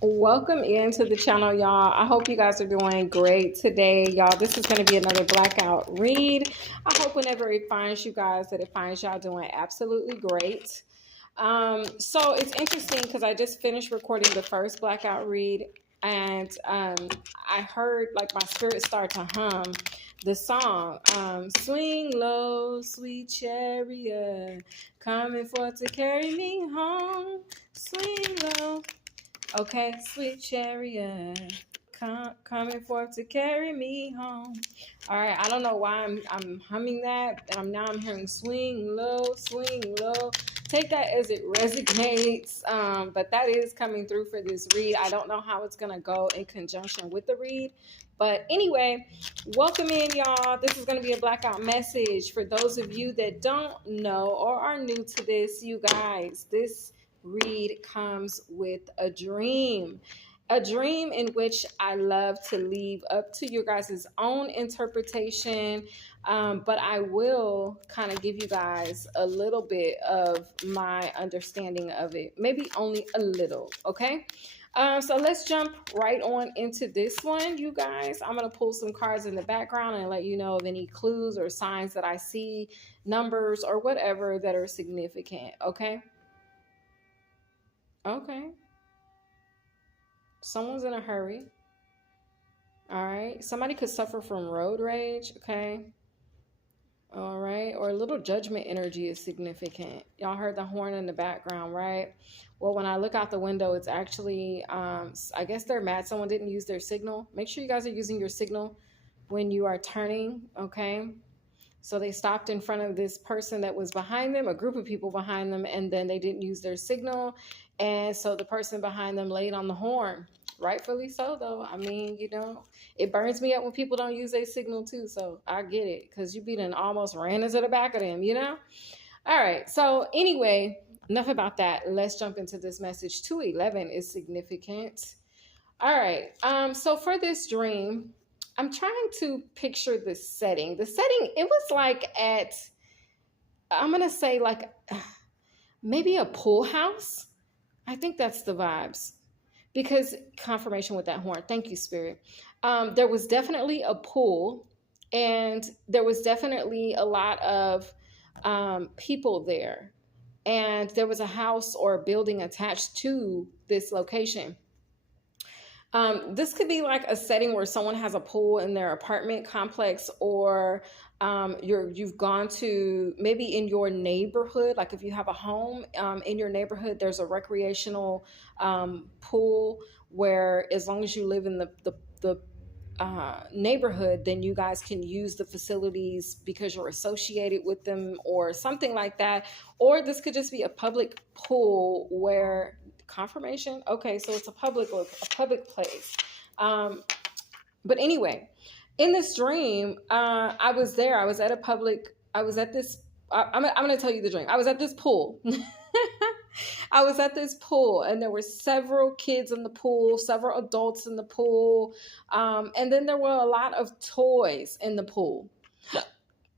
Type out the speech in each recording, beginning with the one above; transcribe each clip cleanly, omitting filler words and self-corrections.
Welcome into the channel, y'all. I hope you guys are doing great today, y'all. This is going to be another blackout read. I hope whenever it finds you guys that it finds y'all doing absolutely great. So it's interesting because I just finished recording the first blackout read, and I heard like my spirit start to hum the song, swing low, sweet chariot, coming for to carry me home. Swing low. Okay, sweet chariot, coming forth to carry me home. All right, I don't know why I'm humming that. I'm hearing swing low, swing low. Take that as it resonates. But that is coming through for this read. I don't know how it's gonna go in conjunction with the read. But anyway, welcome in, y'all. This is going to be a blackout message for those of you that don't know or are new to this. You guys, this read comes with a dream in which I love to leave up to your guys' own interpretation. But I will kind of give you guys a little bit of my understanding of it, maybe only a little. Okay. So let's jump right on into this one, you guys. I'm going to pull some cards in the background and let you know of any clues or signs that I see, numbers or whatever that are significant. Okay. Okay. Someone's in a hurry. All right. Somebody could suffer from road rage. Okay. All right. Or a little judgment energy is significant. Y'all heard the horn in the background, right? Well, when I look out the window, it's actually, I guess they're mad someone didn't use their signal. Make sure you guys are using your signal when you are turning. Okay. So they stopped in front of this person that was behind them, a group of people behind them, and then they didn't use their signal. And so the person behind them laid on the horn. Rightfully so, though. I mean, it burns me up when people don't use their signal, too. So I get it, because you beat and almost ran into the back of them. All right. So anyway, enough about that. Let's jump into this message. 211 is significant. All right. So for this dream, I'm trying to picture the setting. The setting, it was like I'm going to say like maybe a pool house. I think that's the vibes because confirmation with that horn. Thank you, Spirit. There was definitely a pool and there was definitely a lot of people there. And there was a house or a building attached to this location. This could be like a setting where someone has a pool in their apartment complex, or you've gone to maybe in your neighborhood. Like if you have a home in your neighborhood, there's a recreational pool where, as long as you live in the neighborhood, then you guys can use the facilities because you're associated with them or something like that. Or this could just be a public pool where confirmation. Okay, so it's a public place. But anyway, in this dream, I was there. I was at a public. I was at this. I'm going to tell you the dream. I was at this pool. I was at this pool, and there were several kids in the pool, several adults in the pool, and then there were a lot of toys in the pool,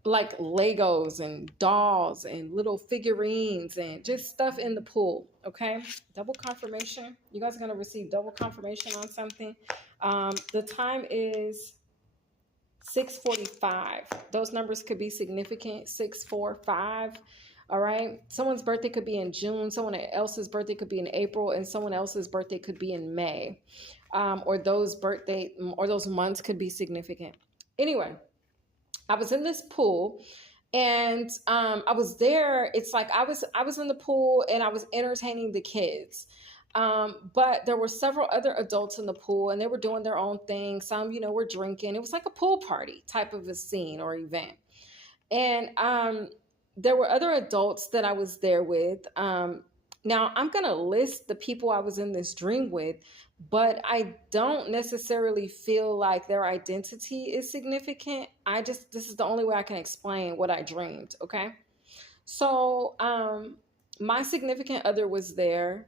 like Legos and dolls and little figurines and just stuff in the pool. Okay, double confirmation. You guys are going to receive double confirmation on something. The time is 6:45. Those numbers could be significant. 645. All right. Someone's birthday could be in June. Someone else's birthday could be in April, and someone else's birthday could be in May. Or those months could be significant. Anyway, I was in this pool, and I was there. It's like I was in the pool and I was entertaining the kids. But there were several other adults in the pool, and they were doing their own thing. Some, were drinking. It was like a pool party type of a scene or event. And there were other adults that I was there with. Now, I'm going to list the people I was in this dream with, but I don't necessarily feel like their identity is significant. This is the only way I can explain what I dreamed. Okay. So, my significant other was there.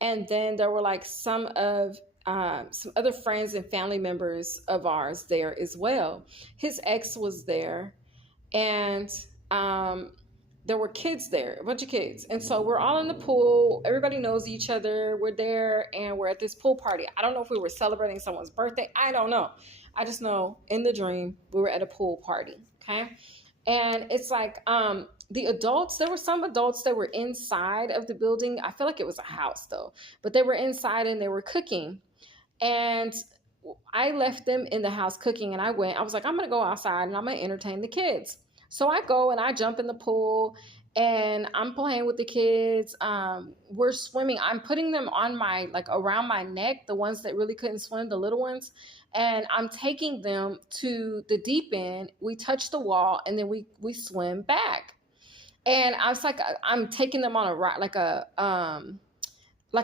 And then there were like some other friends and family members of ours there as well. His ex was there, and there were kids there, a bunch of kids. And so we're all in the pool. Everybody knows each other. We're there and we're at this pool party. I don't know if we were celebrating someone's birthday. I don't know. I just know in the dream we were at a pool party. Okay. And it's like the adults, there were some adults that were inside of the building. I feel like it was a house though, but they were inside and they were cooking. And I left them in the house cooking and I was like, I'm going to go outside and I'm going to entertain the kids. So I go and I jump in the pool and I'm playing with the kids. We're swimming. I'm putting them on my, like around my neck, the ones that really couldn't swim, the little ones. And I'm taking them to the deep end. We touch the wall and then we swim back. And I was like, I'm taking them on a ride, like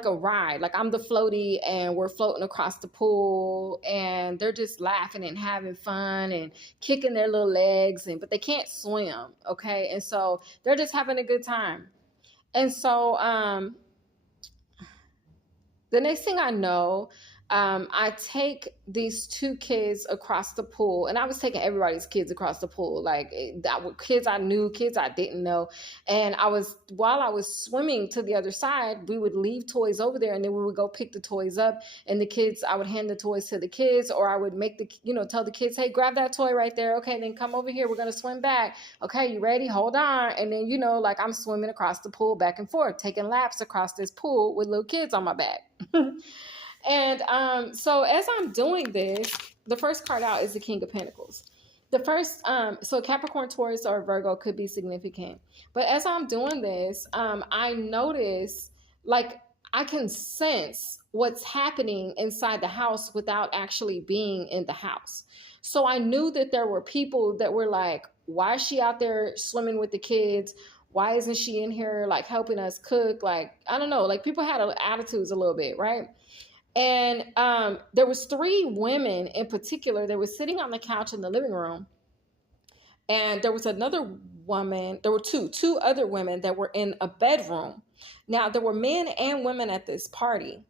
a ride. Like I'm the floaty and we're floating across the pool and they're just laughing and having fun and kicking their little legs but they can't swim. Okay. And so they're just having a good time. And so the next thing I know, I take these two kids across the pool, and I was taking everybody's kids across the pool, like kids I knew, kids I didn't know. And while I was swimming to the other side, we would leave toys over there, and then we would go pick the toys up. And the kids, I would hand the toys to the kids, or I would make tell the kids, hey, grab that toy right there. Okay, then come over here. We're gonna swim back. Okay, you ready? Hold on. And then like I'm swimming across the pool back and forth, taking laps across this pool with little kids on my back. And so as I'm doing this, the first card out is the King of Pentacles. The first, so Capricorn, Taurus, or Virgo could be significant. But as I'm doing this, I notice, like, I can sense what's happening inside the house without actually being in the house. So I knew that there were people that were like, why is she out there swimming with the kids? Why isn't she in here, like, helping us cook? Like, I don't know, like, people had attitudes a little bit, right? And there was 3 women in particular that were sitting on the couch in the living room. And there was another woman, there were two other women that were in a bedroom. Now, there were men and women at this party.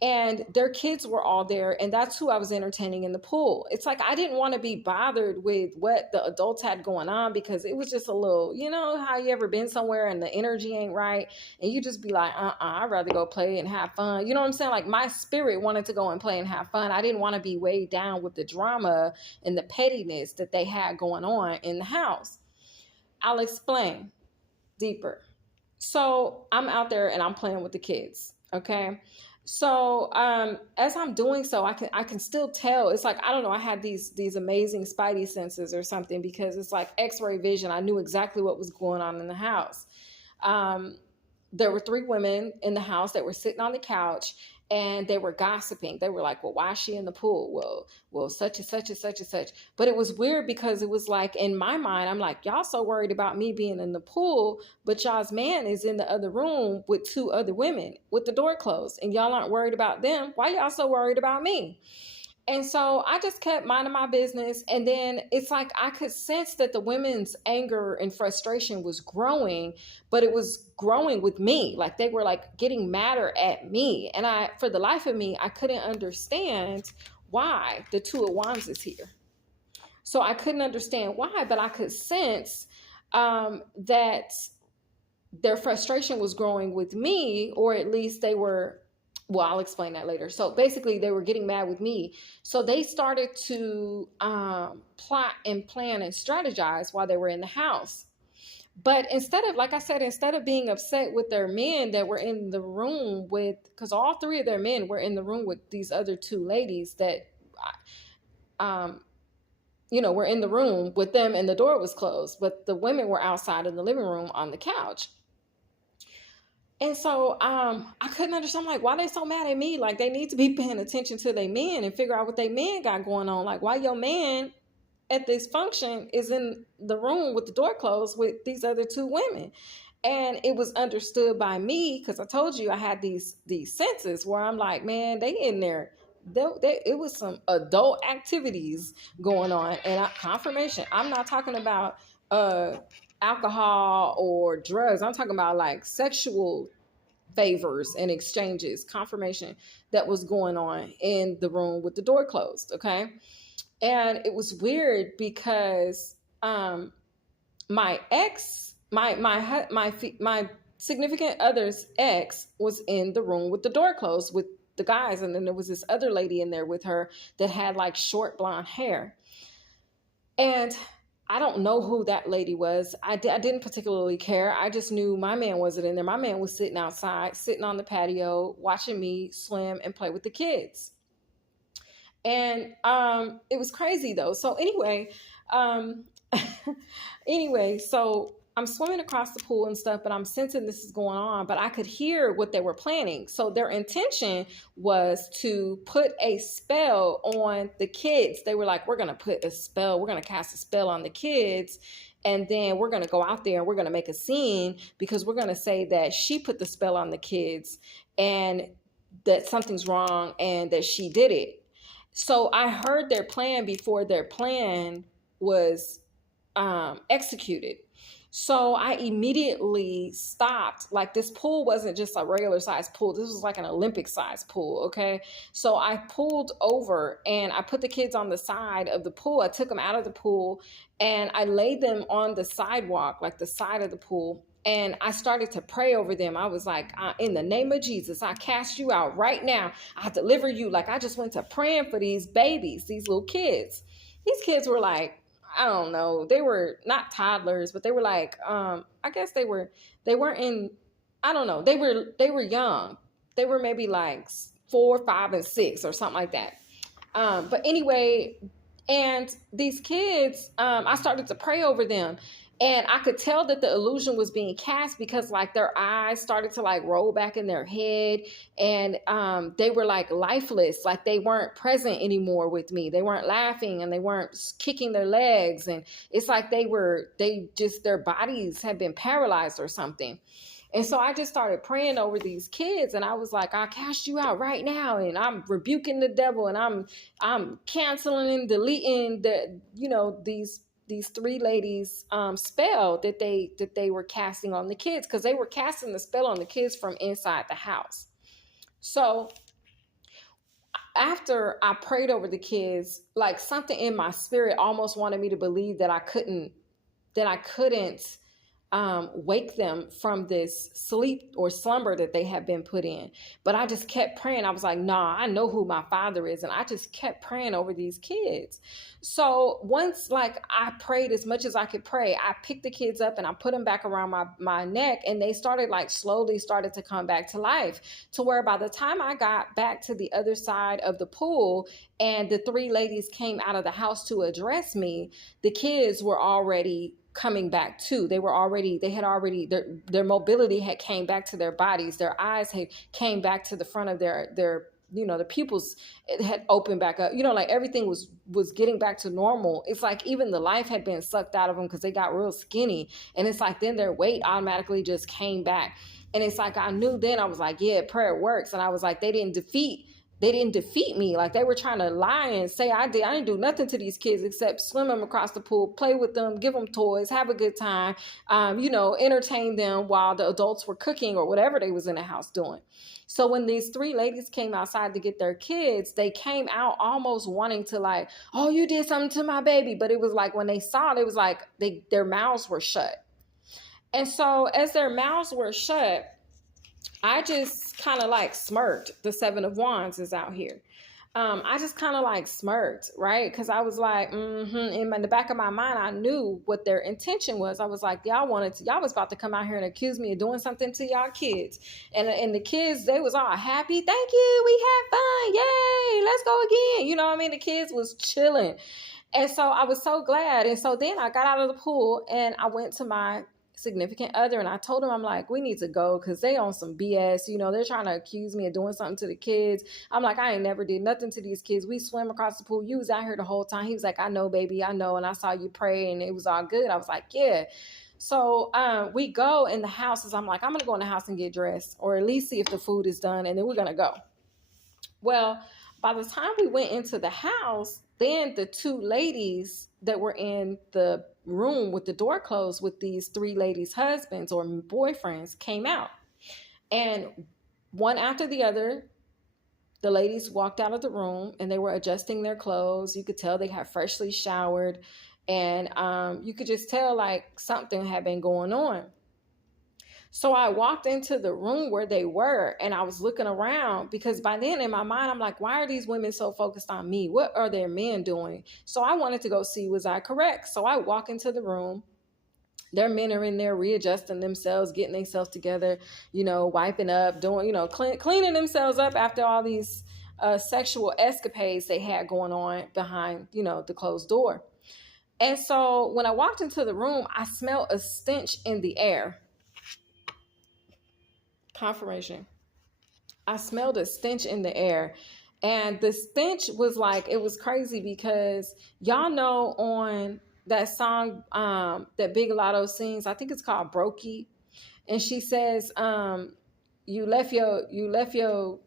And their kids were all there, and that's who I was entertaining in the pool. It's like I didn't want to be bothered with what the adults had going on, because it was just a little, how you ever been somewhere and the energy ain't right, and you just be like, I'd rather go play and have fun. You know what I'm saying? Like, my spirit wanted to go and play and have fun. I didn't want to be weighed down with the drama and the pettiness that they had going on in the house. I'll explain deeper. So I'm out there and I'm playing with the kids, okay? So as I'm doing so, I can still tell. It's like, I don't know, I had these amazing spidey senses or something, because it's like X-ray vision. I knew exactly what was going on in the house. There were 3 women in the house that were sitting on the couch, and they were gossiping. They were like, well, why is she in the pool? Well, such and such and such and such. But it was weird, because it was like, in my mind, I'm like, y'all so worried about me being in the pool, but y'all's man is in the other room with 2 other women with the door closed, and y'all aren't worried about them. Why y'all so worried about me? And so I just kept minding my business. And then it's like I could sense that the women's anger and frustration was growing, but it was growing with me. Like, they were like getting madder at me. And for the life of me, I couldn't understand why the 2 of Wands is here. So I couldn't understand why, but I could sense that their frustration was growing with me, or at least they were. Well, I'll explain that later. So basically, they were getting mad with me. So they started to plot and plan and strategize while they were in the house. But instead of being upset with their men that were in the room with, because all 3 of their men were in the room with these other 2 ladies that, were in the room with them, and the door was closed, but the women were outside in the living room on the couch. And so I couldn't understand, like, why they so mad at me? Like, they need to be paying attention to their men and figure out what their men got going on. Like, why your man at this function is in the room with the door closed with these other 2 women? And it was understood by me, because I told you I had these senses where I'm like, man, they in there. It was some adult activities going on. And confirmation, I'm not talking about alcohol or drugs. I'm talking about like sexual favors and exchanges, confirmation that was going on in the room with the door closed. Okay. And it was weird because my ex my significant other's ex was in the room with the door closed with the guys, and then there was this other lady in there with her that had like short blonde hair. And I don't know who that lady was. I didn't particularly care. I just knew my man wasn't in there. My man was sitting outside, sitting on the patio, watching me swim and play with the kids. And it was crazy though. So um, anyway, so I'm swimming across the pool and stuff, but I'm sensing this is going on, but I could hear what they were planning. So their intention was to put a spell on the kids. They were like, we're going to put a spell, we're going to cast a spell on the kids. And then we're going to go out there and we're going to make a scene because we're going to say that she put the spell on the kids and that something's wrong and that she did it. So I heard their plan before their plan was executed. So I immediately stopped. Like, this pool wasn't just a regular size pool. This was like an Olympic size pool. Okay. So I pulled over and I put the kids on the side of the pool. I took them out of the pool and I laid them on the sidewalk, like the side of the pool. And I started to pray over them. I was like, in the name of Jesus, I cast you out right now. I deliver you. Like, I just went to praying for these babies, these little kids. These kids were like, I don't know. They were not toddlers, but they were like, I guess they weren't in, I don't know. They were young. They were maybe like 4, 5, and 6 or something like that. But anyway, and these kids, I started to pray over them. And I could tell that the illusion was being cast because like their eyes started to like roll back in their head and they were like lifeless, like they weren't present anymore with me. They weren't laughing and they weren't kicking their legs. And it's like their bodies had been paralyzed or something. And so I just started praying over these kids and I was like, I cast you out right now. And I'm rebuking the devil and I'm canceling and deleting these 3 ladies spell that they were casting on the kids, because they were casting the spell on the kids from inside the house. So after I prayed over the kids, like something in my spirit almost wanted me to believe that I couldn't wake them from this sleep or slumber that they had been put in. But I just kept praying. I was like, nah, I know who my father is. And I just kept praying over these kids. So once like I prayed as much as I could pray, I picked the kids up and I put them back around my neck, and they slowly started to come back to life, to where by the time I got back to the other side of the pool and the 3 ladies came out of the house to address me, the kids were already coming back too. They had already their mobility had came back to their bodies. Their eyes had came back to the front of their the pupils had opened back up. Like everything was getting back to normal. It's like even the life had been sucked out of them because they got real skinny. And it's like then their weight automatically just came back. And it's like I knew then, I was like, yeah, prayer works. And I was like, they didn't defeat me. Like they were trying to lie and say I didn't do nothing to these kids except swim them across the pool, play with them, give them toys, have a good time, entertain them while the adults were cooking or whatever they was in the house doing. So when these 3 ladies came outside to get their kids, they came out almost wanting to like, oh, you did something to my baby. But it was like when they saw it, it was like their mouths were shut. And so as their mouths were shut, I just kind of like smirked. The 7 of Wands is out here. I just kind of like smirked, right? Because I was like, in the back of my mind, I knew what their intention was. I was like, y'all was about to come out here and accuse me of doing something to y'all kids. And the kids, they was all happy. Thank you. We had fun. Yay. Let's go again. You know what I mean? The kids was chilling. And so I was so glad. And so then I got out of the pool and I went to my significant other and I told him, I'm like, we need to go because they on some BS. They're trying to accuse me of doing something to the kids. I'm like, I ain't never did nothing to these kids. We swam across the pool. You was out here the whole time. He was like, I know, baby, I know. And I saw you pray and it was all good. I was like, yeah. So we go in the houses. I'm like, I'm gonna go in the house and get dressed, or at least see if the food is done, and then we're gonna go. Well, by the time we went into the house, then the 2 ladies that were in the room with the door closed with these 3 ladies' husbands or boyfriends came out. And one after the other, the ladies walked out of the room and they were adjusting their clothes. You could tell they had freshly showered. And you could just tell like something had been going on. So I walked into the room where they were, and I was looking around, because by then in my mind, I'm like, why are these women so focused on me? What are their men doing? So I wanted to go see, was I correct? So I walk into the room. Their men are in there readjusting themselves, getting themselves together, wiping up, doing, cleaning themselves up after all these sexual escapades they had going on behind, the closed door. And so when I walked into the room, I smelled a stench in the air. Confirmation. I smelled a stench in the air. And the stench was like, it was crazy, because y'all know on that song that Big Lotto sings, I think it's called Brokey. And she says, you left your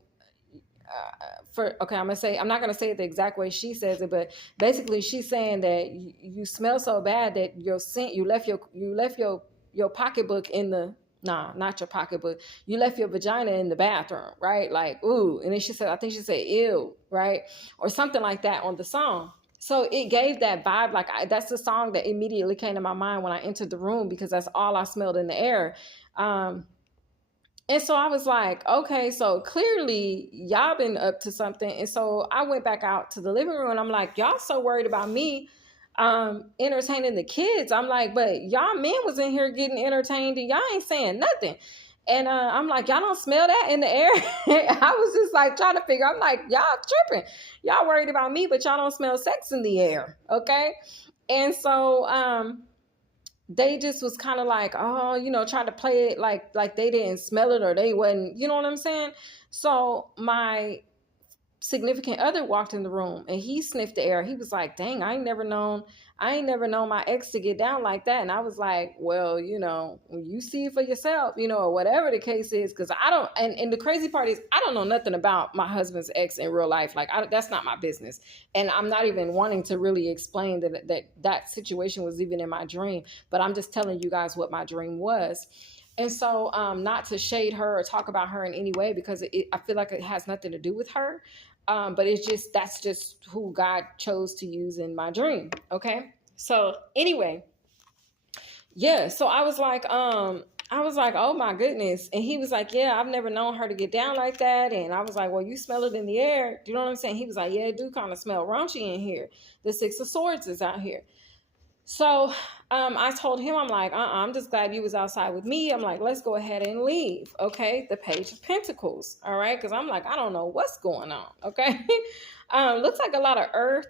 I'm not gonna say it the exact way she says it, but basically she's saying that you smell so bad that you left your pocketbook in the, nah, not your pocketbook, you left your vagina in the bathroom, right? Like, ooh. And then I think she said ew, right? Or something like that on the song. So it gave that vibe. Like, that's the song that immediately came to my mind when I entered the room, because that's all I smelled in the air. And so I was like, okay, so clearly y'all been up to something. And so I went back out to the living room, and I'm like, y'all so worried about me entertaining the kids. I'm like, but y'all men was in here getting entertained, and y'all ain't saying nothing. And I'm like, y'all don't smell that in the air? I was just like trying to figure, I'm like, y'all tripping. Y'all worried about me, but y'all don't smell sex in the air, okay? And so they just was kind of like, oh, trying to play it like they didn't smell it, or they wasn't, you know what I'm saying? So my significant other walked in the room, and he sniffed the air. He was like, dang, I ain't never known my ex to get down like that. And I was like, well, you see it for yourself, or whatever the case is. Because I don't, and the crazy part is, I don't know nothing about my husband's ex in real life. Like, that's not my business. And I'm not even wanting to really explain that situation was even in my dream. But I'm just telling you guys what my dream was. And so not to shade her or talk about her in any way, because I feel like it has nothing to do with her. But that's just who God chose to use in my dream. Okay. So anyway, yeah. So I was like, oh my goodness. And he was like, yeah, I've never known her to get down like that. And I was like, well, you smell it in the air. Do you know what I'm saying? He was like, yeah, it do kind of smell raunchy in here. The Six of Swords is out here. So I told him, I'm like, I'm just glad you was outside with me. I'm like, let's go ahead and leave. Okay. The Page of Pentacles. All right. Because I'm like, I don't know what's going on. Okay. Looks like a lot of earth,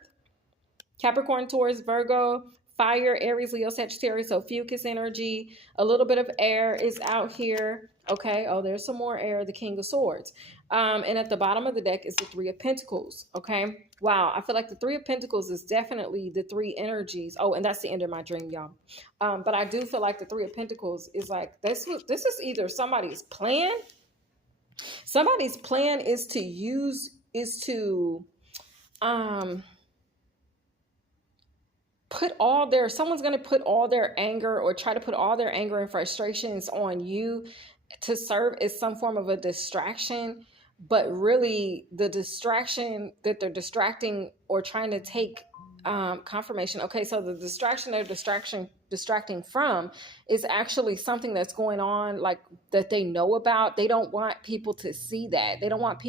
Capricorn, Taurus, Virgo, fire, Aries, Leo, Sagittarius. So fucus energy, a little bit of air is out here. Okay. Oh, there's some more air. The King of Swords. And at the bottom of the deck is the Three of Pentacles. Okay. Wow. I feel like the Three of Pentacles is definitely the three energies. Oh, and that's the end of my dream, y'all. But I do feel like the Three of Pentacles is like, this is either somebody's plan. Somebody's plan is to someone's going to put all their anger, or try to put all their anger and frustrations on you to serve as some form of a distraction. But really the distraction that they're distracting or trying to take confirmation. Okay, so the distraction they're distracting from is actually something that's going on, like that they know about. They don't want people to see that. They don't want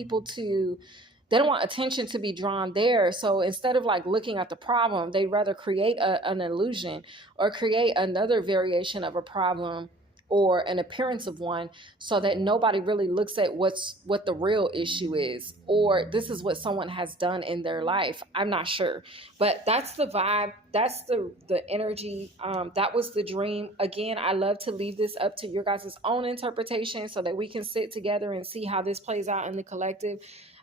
attention to be drawn there. So instead of like looking at the problem, they rather create an illusion or create another variation of a problem or an appearance of one, so that nobody really looks at what the real issue is, or this is what someone has done in their life. I'm not sure, but that's the vibe. That's the energy. That was the dream. Again, I love to leave this up to your guys' own interpretation, so that we can sit together and see how this plays out in the collective.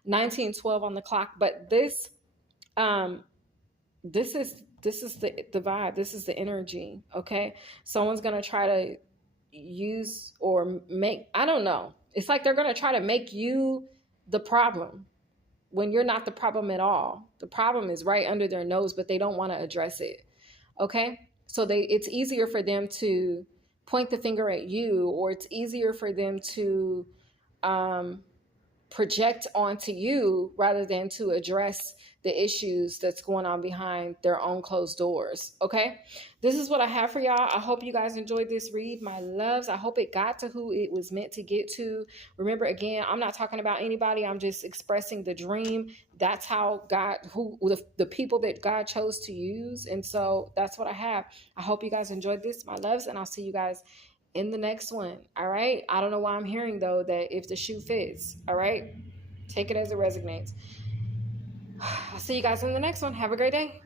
19:12 on the clock, but this is the vibe. This is the energy. Okay, someone's gonna try to use or make, I don't know, it's like they're gonna try to make you the problem when you're not the problem at all. The problem is right under their nose, but they don't want to address it. Okay, so it's easier for them to point the finger at you, or it's easier for them to project onto you rather than to address the issues that's going on behind their own closed doors. Okay, this is what I have for y'all. I hope you guys enjoyed this read, my loves. I hope it got to who it was meant to get to. Remember, again, I'm not talking about anybody. I'm just expressing the dream. That's how God, the people that God chose to use. And so that's what I have. I hope you guys enjoyed this, my loves, and I'll see you guys in the next one. All right, I don't know why I'm hearing though that if the shoe fits, all right, take it as it resonates. I'll see you guys in the next one. Have a great day.